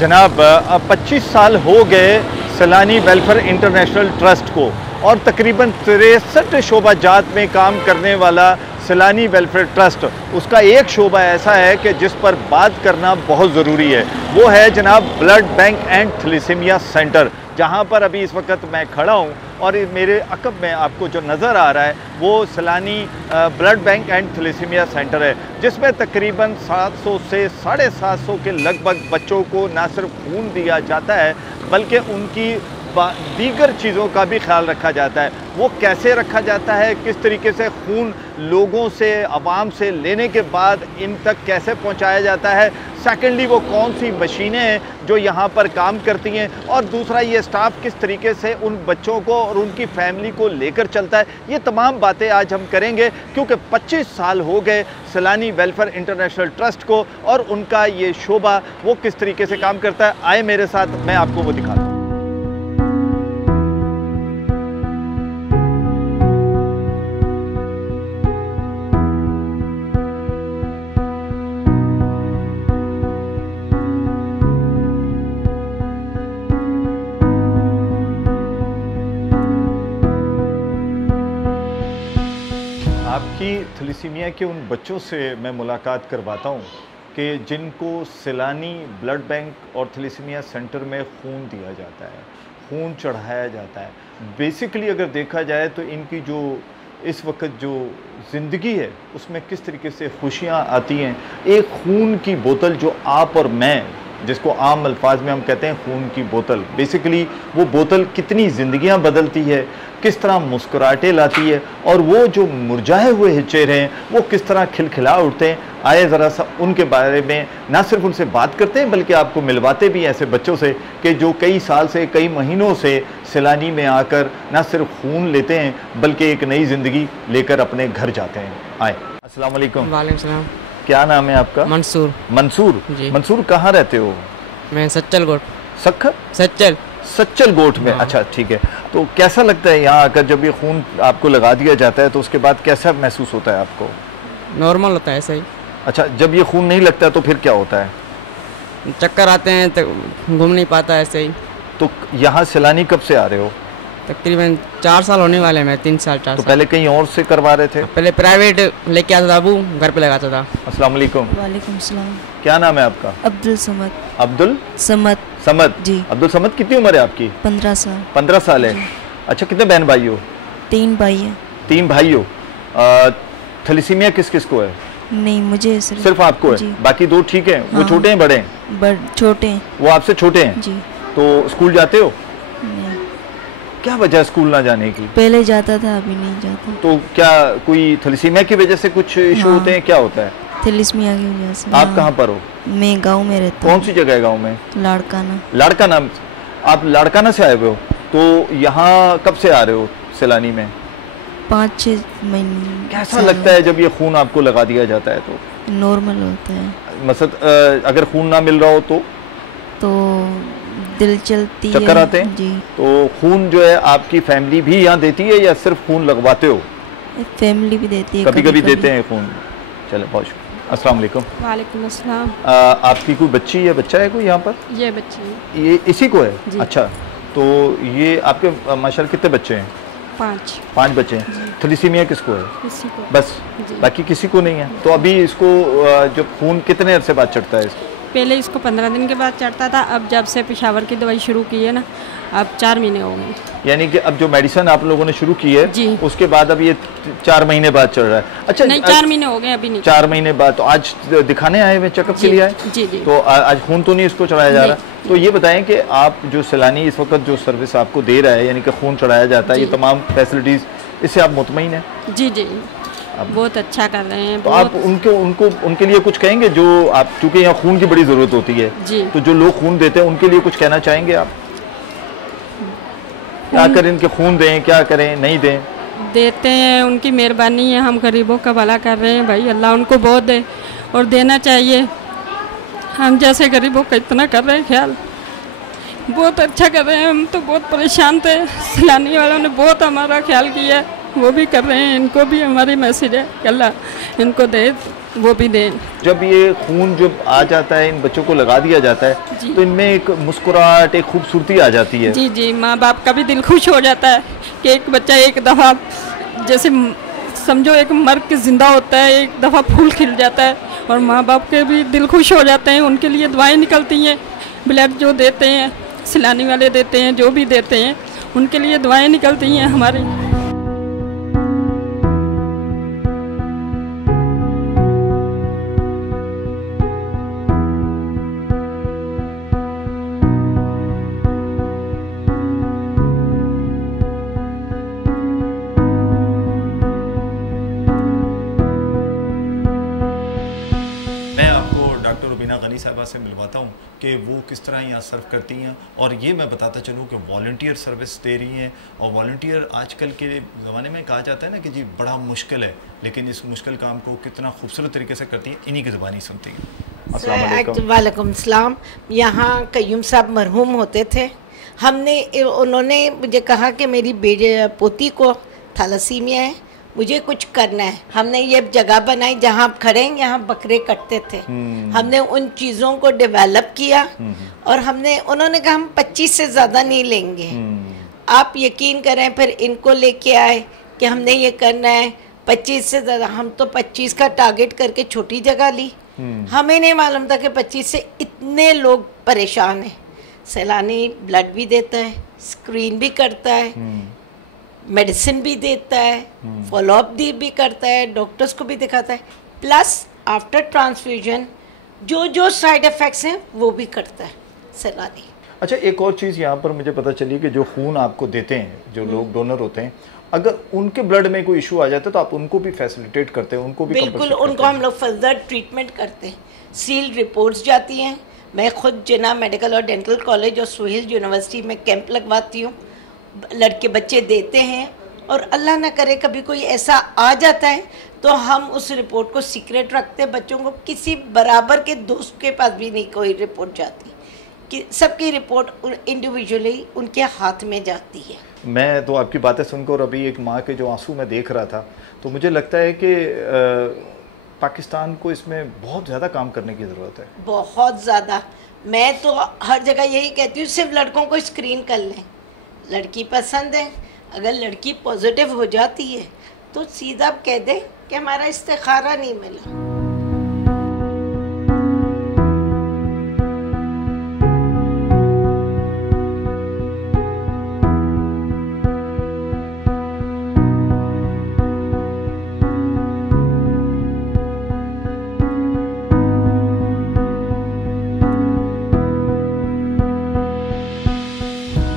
जनाब, अब 25 साल हो गए सैलानी वेलफेयर इंटरनेशनल ट्रस्ट को और तकरीबन 63 शोबाजात में काम करने वाला सैलानी वेलफेयर ट्रस्ट, उसका एक शोबा ऐसा है कि जिस पर बात करना बहुत ज़रूरी है। वो है जनाब blood bank and thalassemia centre, जहाँ पर अभी इस वक्त मैं खड़ा हूँ और मेरे अकब में आपको जो नज़र आ रहा है वो Saylani blood bank and thalassemia centre है, जिसमें तकरीबन 700 से 750 के लगभग बच्चों को ना सिर्फ खून दिया जाता है बल्कि उनकी दीगर चीज़ों का भी ख्याल रखा जाता है। वो कैसे रखा जाता है, किस तरीके से खून लोगों से, आवाम से लेने के बाद इन तक कैसे पहुंचाया जाता है, सेकेंडली वो कौन सी मशीनें हैं जो यहाँ पर काम करती हैं, और दूसरा ये स्टाफ किस तरीके से उन बच्चों को और उनकी फैमिली को लेकर चलता है, ये तमाम बातें आज हम करेंगे। क्योंकि 25 साल हो गए सैलानी वेलफेयर इंटरनेशनल ट्रस्ट को और उनका ये शोबा वो किस तरीके से काम करता है। आए मेरे साथ, मैं आपको वो दिखाता हूँ। आपकी थैलेसीमिया के उन बच्चों से मैं मुलाकात करवाता हूँ कि जिनको सैलानी ब्लड बैंक और थैलेसीमिया सेंटर में खून दिया जाता है, खून चढ़ाया जाता है। बेसिकली अगर देखा जाए तो इनकी जो इस वक्त जो ज़िंदगी है उसमें किस तरीके से खुशियाँ आती हैं। एक खून की बोतल जो आप और मैं, जिसको आम अल्फाज में हम कहते हैं खून की बोतल, बेसिकली वो बोतल कितनी ज़िंदगियां बदलती है, किस तरह मुस्कुराहटें लाती है, और वो जो मुरझाए हुए चेहरे हैं वो किस तरह खिलखिला उठते हैं। आए ज़रा सा उनके बारे में ना सिर्फ उनसे बात करते हैं बल्कि आपको मिलवाते भी ऐसे बच्चों से कि जो कई साल से, कई महीनों से सैलानी में आकर ना सिर्फ खून लेते हैं बल्कि एक नई ज़िंदगी लेकर अपने घर जाते हैं। आए। अस्सलाम वालेकुम। वालेकुम सलाम। क्या नाम है आपका? मंसूर। मंसूर जी। मंसूर कहाँ रहते हो? मैं सच्चल गोट। सच्चल गोट में। अच्छा, ठीक है। तो कैसा लगता है यहाँ आकर जब ये खून आपको लगा दिया जाता है तो उसके बाद कैसा महसूस होता है आपको? नॉर्मल होता है, ऐसा ही। अच्छा, जब ये खून नहीं लगता तो फिर क्या होता है? चक्कर आते हैं, तो घूम नहीं पाता, ऐसे ही। तो यहाँ सैलानी कब से आ रहे हो? तकरीबन 4 साल होने वाले हैं। मैं 3 साल 4 तो साल। पहले कहीं और से करवा रहे थे? पहले प्राइवेट लेके आता था, अबू घर पे लगाता था। अस्सलाम वालेकुम। वालेकुम सलाम। क्या नाम है आपका? अब्दुल समद। अब्दुल समद जी। अब्दुल समद, कितनी उम्र है आपकी? 15 साल। 15 साल है। अच्छा, कितने बहन भाई हो? 3 भाई है। 3 भाई हो। थैलेसीमिया किस किस को है? नहीं, मुझे सिर्फ आपको है? बाकी 2 ठीक है। वो छोटे हैं बड़े हैं? छोटे हैं। वो आपसे छोटे हैं जी। तो स्कूल जाते हो? नहीं। क्या वजह है स्कूल ना जाने की? पहले जाता था, अभी नहीं जाता। तो क्या कोई थैलेसीमिया की वजह से कुछ इशू होते हैं? क्या होता है? थैलेसीमिया की वजह से। आप कहाँ पर हो? मैं गांव में रहता हूँ। कौन सी जगह है गांव में? लाड़काना। आप लाड़काना से आए हुए हो? तो यहाँ कब से आ रहे हो सैलानी में? 5-6 महीने। कैसा लगता है जब ये खून आपको लगा दिया जाता है? तो नॉर्मल होता है। मतलब अगर खून ना मिल रहा हो तो दिल चलती है, चक्कर आते हैं जी। तो खून जो है आपकी फैमिली भी यहाँ देती है या सिर्फ खून लगवाते हो? फैमिली भी देती है, कभी कभी देते हैं खून। चले, बहुत शुक्रिया। अस्सलाम वालेकुम। वालेकुम अस्सलाम। आपकी कोई बच्ची या बच्चा है कोई यहाँ पर? ये बच्ची है। ये इसी को है? जी। अच्छा, तो ये आपके माशाल्लाह कितने बच्चे हैं? 5 बच्चे हैं। थैलेसीमिया किसको है? किसी को बस, बाकी किसी को नहीं है। तो अभी इसको जो खून कितने अरसे बाद चढ़ता है इसको? पहले इसको 15 दिन के बाद चढ़ता था, अब जब से पेशावर की दवाई शुरू की है ना, अब 4 महीने हो गए। यानी कि अब जो मेडिसिन आप लोगों ने शुरू की है जी, उसके बाद अब ये 4 महीने बाद चल रहा है। अच्छा, नहीं 4 महीने हो गए, अभी नहीं। 4 महीने बाद। तो आज दिखाने आए हुए, चेकअप के लिए आए? जी जी। तो आज खून तो नहीं इसको चढ़ाया जा रहा? तो ये बताएं कि आप जो सैलानी इस वक्त जो सर्विस आपको दे रहा है, यानी कि खून चढ़ाया जाता है, ये तमाम फैसिलिटीज, इससे आप मुतमईन हैं? जी जी, बहुत अच्छा कर रहे हैं। तो आप उनके लिए कुछ कहेंगे जो आप, चूँकि यहाँ खून की बड़ी ज़रूरत होती है जी, तो जो लोग खून देते हैं उनके लिए कुछ कहना चाहेंगे आप? क्या करें, इनके खून दें, क्या करें, नहीं दें? देते हैं, उनकी मेहरबानी है। हम गरीबों का भला कर रहे हैं भाई, अल्लाह उनको बहुत दे और देना चाहिए। हम जैसे गरीबों का इतना कर रहे हैं ख्याल, बहुत अच्छा कर रहे हैं। हम तो बहुत परेशान थे, सैलानी वालों ने बहुत हमारा ख्याल किया। वो भी कर रहे हैं। इनको भी हमारी मैसेज है कि अल्लाह इनको दे, वो भी दें। जब ये खून जब आ जाता है, इन बच्चों को लगा दिया जाता है, तो इनमें एक मुस्कुराहट, एक खूबसूरती आ जाती है। जी जी, माँ बाप का भी दिल खुश हो जाता है कि एक बच्चा एक दफ़ा, जैसे समझो एक मर के ज़िंदा होता है, एक दफ़ा फूल खिल जाता है, और माँ बाप के भी दिल खुश हो जाते हैं। उनके लिए दुआएं निकलती हैं, ब्लड जो देते हैं, सिलानी वाले देते हैं, जो भी देते हैं, उनके लिए दुआएं निकलती हैं हमारी। गनी साहबा से मिलवाता हूँ कि वो किस तरह यहाँ सर्व करती हैं, और ये मैं बताता चलूँ कि वॉलंटियर सर्विस दे रही हैं। और वॉलंटियर आजकल के ज़माने में कहा जाता है ना कि जी बड़ा मुश्किल है, लेकिन इस मुश्किल काम को कितना खूबसूरत तरीके से करती हैं, इन्हीं की ज़बानी सुनती हैं। वालेकुम सलाम। यहाँ कयूम साहब मरहूम होते थे। उन्होंने मुझे कहा कि मेरी पोती को थैलेसीमिया है, मुझे कुछ करना है। हमने ये जगह बनाई जहाँ आप खड़े हैं, यहाँ बकरे कटते थे। हमने उन चीज़ों को डेवलप किया, और उन्होंने कहा हम 25 से ज़्यादा नहीं लेंगे। आप यकीन करें, फिर इनको लेके आए कि हमने ये करना है 25 से ज़्यादा। हम तो 25 का टारगेट करके छोटी जगह ली। हमें नहीं मालूम था कि 25 से इतने लोग परेशान हैं। सैलानी ब्लड भी देता है, स्क्रीन भी करता है, मेडिसिन भी देता है, फॉलोअप भी करता है, डॉक्टर्स को भी दिखाता है, प्लस आफ्टर ट्रांसफ्यूजन जो साइड इफ़ेक्ट्स हैं वो भी करता है सैलानी। अच्छा, एक और चीज़ यहाँ पर मुझे पता चली कि जो खून आपको देते हैं, जो लोग डोनर होते हैं, अगर उनके ब्लड में कोई इशू आ जाता है तो आप उनको भी फैसिलिटेट करते हैं, उनको भी बिल्कुल, उनको हम लोग फर्दर ट्रीटमेंट करते हैं। सील्ड रिपोर्ट्स जाती हैं। मैं खुद जिन्ना मेडिकल और डेंटल कॉलेज और सुहेल यूनिवर्सिटी में कैंप लगवाती हूँ। लड़के बच्चे देते हैं, और अल्लाह ना करे कभी कोई ऐसा आ जाता है तो हम उस रिपोर्ट को सीक्रेट रखते हैं। बच्चों को किसी बराबर के दोस्त के पास भी नहीं कोई रिपोर्ट जाती, कि सबकी रिपोर्ट इंडिविजुअली उनके हाथ में जाती है। मैं तो आपकी बातें सुनकर अभी एक माँ के जो आंसू मैं देख रहा था, तो मुझे लगता है कि पाकिस्तान को इसमें बहुत ज़्यादा काम करने की ज़रूरत है, बहुत ज़्यादा। मैं तो हर जगह यही कहती हूँ, सिर्फ लड़कों को स्क्रीन कर लें। लड़की पसंद है, अगर लड़की पॉजिटिव हो जाती है तो सीधा कह दे कि हमारा इस्तिखारा नहीं मिला।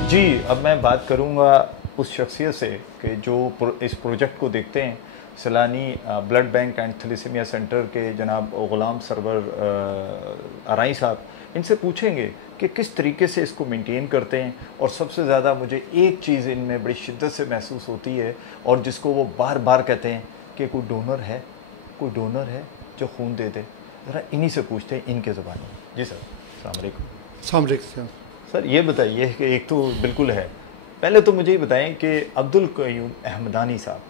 जी, अब मैं बात करूँगा उस शख्सियत से कि जो इस प्रोजेक्ट को देखते हैं, Saylani blood bank and thalassemia centre के जनाब ग़ुलाम सरवर आराई साहब। इनसे पूछेंगे कि किस तरीके से इसको मेंटेन करते हैं, और सबसे ज़्यादा मुझे एक चीज़ इनमें बड़ी शिद्दत से महसूस होती है, और जिसको वो बार बार कहते हैं कि कोई डोनर है जो खून दे दे। ज़रा इन्हीं से पूछते हैं, इनके ज़बान में। जी सर, अस्सलाम वालेकुम। सर ये बताइए कि एक तो बिल्कुल है, पहले तो मुझे ये बताएं कि अब्दुल कयूम अहमदानी साहब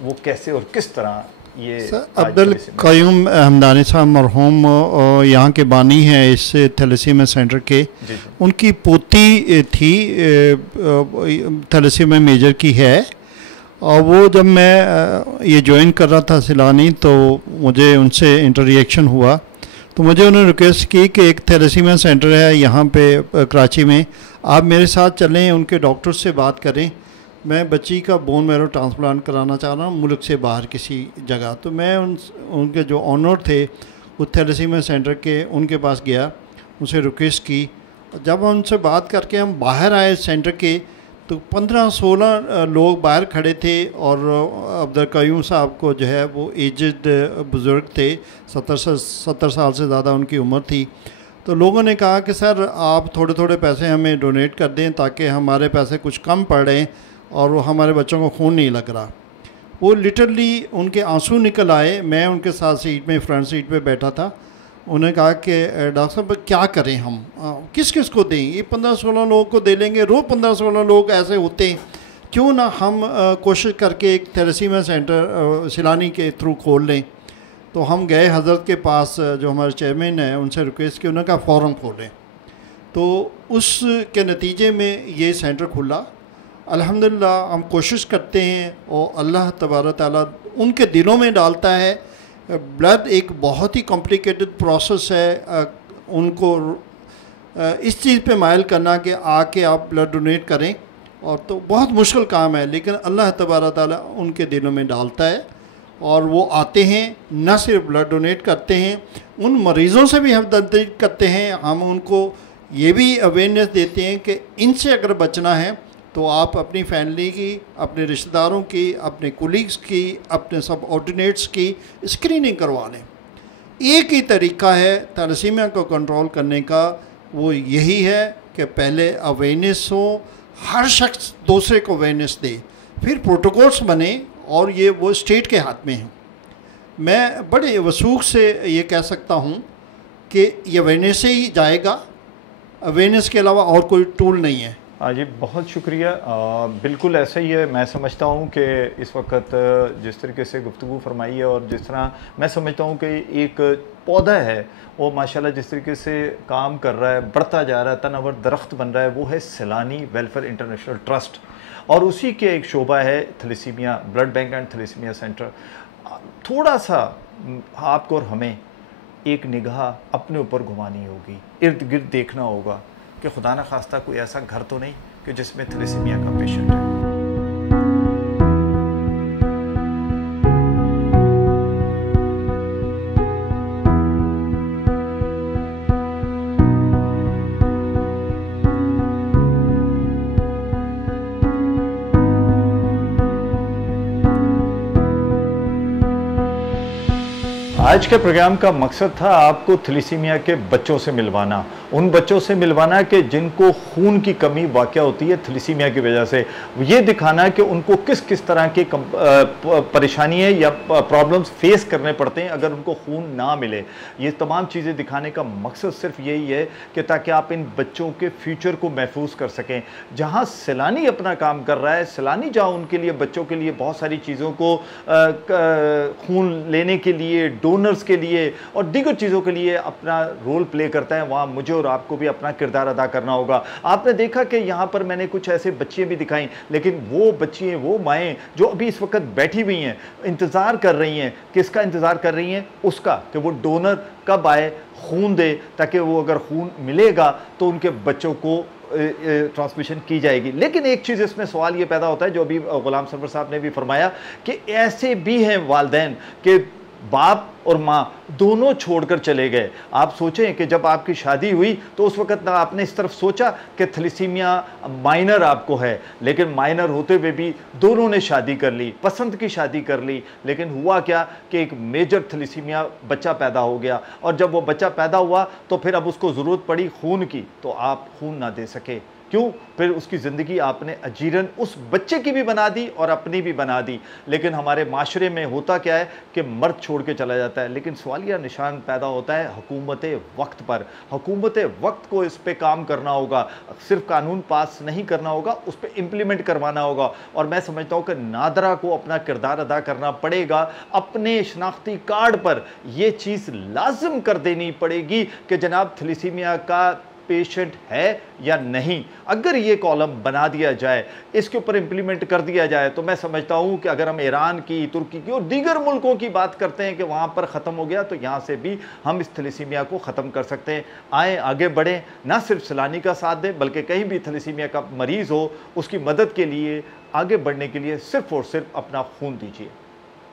वो कैसे और किस तरह ये। अब्दुल कयूम अहमदानी साहब मरहूम यहाँ के बानी हैं इस थैलेसीमिया सेंटर के। जी। उनकी पोती थी थैलेसीमिया मेजर की है, और वो जब मैं ये ज्वाइन कर रहा था सैलानी, तो मुझे उनसे इंटरेक्शन हुआ, तो मुझे उन्होंने रिक्वेस्ट की कि एक थैलेसीमिया सेंटर है यहाँ पे कराची में, आप मेरे साथ चलें, उनके डॉक्टर से बात करें, मैं बच्ची का बोन मैरो ट्रांसप्लांट कराना चाह रहा हूँ मुल्क से बाहर किसी जगह। तो मैं उनके जो ऑनर थे उस थैलेसीमिया सेंटर के, उनके पास गया, उनसे रिक्वेस्ट की। जब हम उनसे बात करके हम बाहर आए सेंटर के, तो 15-16 लोग बाहर खड़े थे, और अब्दुल कयूम साहब को जो है वो एजड बुज़ुर्ग थे, 70 साल से ज़्यादा उनकी उम्र थी। तो लोगों ने कहा कि सर आप थोड़े थोड़े पैसे हमें डोनेट कर दें ताकि हमारे पैसे कुछ कम पड़ें, और वो हमारे बच्चों को खून नहीं लग रहा। वो लिटरली उनके आंसू निकल आए। मैं उनके साथ सीट में, फ्रंट सीट पे बैठा था। उन्होंने कहा कि डॉक्टर साहब क्या करें हम, किस किस को दें, ये 15-16 लोगों को दे लेंगे, रोज़ 15-16 लोग ऐसे होते हैं क्यों ना हम कोशिश करके एक थैलेसीमिया सेंटर सिलानी के थ्रू खोल लें। तो हम गए हज़रत के पास, जो हमारे चेयरमैन हैं, उनसे रिक्वेस्ट की, उन्होंने कहा फ़ौरन खोलें। तो उसके नतीजे में ये सेंटर खुला। अल्हम्दुलिल्लाह हम कोशिश करते हैं और अल्लाह तबारक ताला उनके दिलों में डालता है। ब्लड एक बहुत ही कॉम्प्लिकेटेड प्रोसेस है, उनको इस चीज़ पे माइल करना कि आके आप ब्लड डोनेट करें, और तो बहुत मुश्किल काम है, लेकिन अल्लाह तबारक ताला उनके दिलों में डालता है और वो आते हैं, न सिर्फ ब्लड डोनेट करते हैं, उन मरीज़ों से भी हमदर्दी करते हैं। हम उनको ये भी अवेयरनेस देते हैं कि इनसे अगर बचना है तो आप अपनी फैमिली की, अपने रिश्तेदारों की, अपने कोलीग्स की, अपने सब ऑर्डिनेट्स की स्क्रीनिंग करवा लें। एक ही तरीका है थैलेसीमिया को कंट्रोल करने का, वो यही है कि पहले अवेयरनेस हो, हर शख्स दूसरे को अवेयरनेस दे, फिर प्रोटोकॉल्स बने, और ये वो स्टेट के हाथ में है। मैं बड़े वसूख से ये कह सकता हूँ कि ये अवेयरनेस से ही जाएगा, अवेयरनेस के अलावा और कोई टूल नहीं है। जी बहुत शुक्रिया। बिल्कुल ऐसा ही है। मैं समझता हूँ कि इस वक्त जिस तरीके से गुफ्तगू फरमाई है, और जिस तरह मैं समझता हूँ कि एक पौधा है वो माशाल्लाह जिस तरीके से काम कर रहा है, बढ़ता जा रहा है, तनावर दरख्त बन रहा है, वो है सैलानी वेलफेयर इंटरनेशनल ट्रस्ट, और उसी के एक शोबा है thalassemia blood bank and thalassemia centre. थोड़ा सा आपको और हमें एक निगाह अपने ऊपर घुमानी होगी, इर्द गिर्द देखना होगा कि खुदा न खास्ता कोई ऐसा घर तो नहीं कि जिसमें थैलेसीमिया का पेशेंट है। आज के प्रोग्राम का मकसद था आपको थैलेसीमिया के बच्चों से मिलवाना, उन बच्चों से मिलवाना कि जिनको खून की कमी वाक़या होती है थैलेसीमिया की वजह से, ये दिखाना कि उनको किस किस तरह के परेशानियाँ या प्रॉब्लम्स फेस करने पड़ते हैं अगर उनको खून ना मिले। ये तमाम चीज़ें दिखाने का मकसद सिर्फ यही है कि ताकि आप इन बच्चों के फ्यूचर को महफूज कर सकें। जहाँ सैलानी अपना काम कर रहा है, सैलानी जहाँ उनके लिए, बच्चों के लिए बहुत सारी चीज़ों को खून लेने के लिए, डोनर्स के लिए और दीगर चीज़ों के लिए अपना रोल प्ले करता है, वहाँ मुझे और आपको भी अपना किरदार अदा करना होगा। आपने देखा कि यहाँ पर मैंने कुछ ऐसे बच्चियाँ भी दिखाई, लेकिन वो बच्चियाँ, वो माएँ जो अभी इस वक्त बैठी हुई हैं, इंतज़ार कर रही हैं। किसका इंतज़ार कर रही हैं? उसका, कि वो डोनर कब आए, खून दे, ताकि वो अगर खून मिलेगा तो उनके बच्चों को ट्रांसमिशन की जाएगी। लेकिन एक चीज़ इसमें सवाल ये पैदा होता है, जो अभी गुलाम सरवर साहब ने भी फरमाया, कि ऐसे भी हैं वालिदैन के बाप और माँ दोनों छोड़कर चले गए। आप सोचें कि जब आपकी शादी हुई तो उस वक्त ना आपने इस तरफ सोचा कि थैलेसीमिया माइनर आपको है, लेकिन माइनर होते हुए भी दोनों ने शादी कर ली, पसंद की शादी कर ली। लेकिन हुआ क्या कि एक मेजर थैलेसीमिया बच्चा पैदा हो गया, और जब वो बच्चा पैदा हुआ तो फिर अब उसको ज़रूरत पड़ी खून की, तो आप खून ना दे सके। क्यों? फिर उसकी ज़िंदगी आपने अजीरन उस बच्चे की भी बना दी और अपनी भी बना दी। लेकिन हमारे माशरे में होता क्या है कि मर्द छोड़ के चला जाता है। लेकिन सवालिया निशान पैदा होता है हुकूमत वक्त पर। हुकूमत वक्त को इस पर काम करना होगा, सिर्फ कानून पास नहीं करना होगा, उस पर इम्प्लीमेंट करवाना होगा। और मैं समझता हूँ कि नादरा को अपना किरदार अदा करना पड़ेगा। अपने शनाख्ती कार्ड पर यह चीज़ लाजिम कर देनी पड़ेगी कि जनाब थैलेसीमिया का पेशेंट है या नहीं। अगर ये कॉलम बना दिया जाए, इसके ऊपर इम्प्लीमेंट कर दिया जाए, तो मैं समझता हूँ कि अगर हम ईरान की, तुर्की की और दीगर मुल्कों की बात करते हैं कि वहाँ पर ख़त्म हो गया, तो यहाँ से भी हम इस थैलेसीमिया को ख़त्म कर सकते हैं। आए आगे बढ़ें, ना सिर्फ सैलानी का साथ दें, बल्कि कहीं भी थैलेसीमिया का मरीज़ हो उसकी मदद के लिए, आगे बढ़ने के लिए सिर्फ़ और सिर्फ अपना खून दीजिए।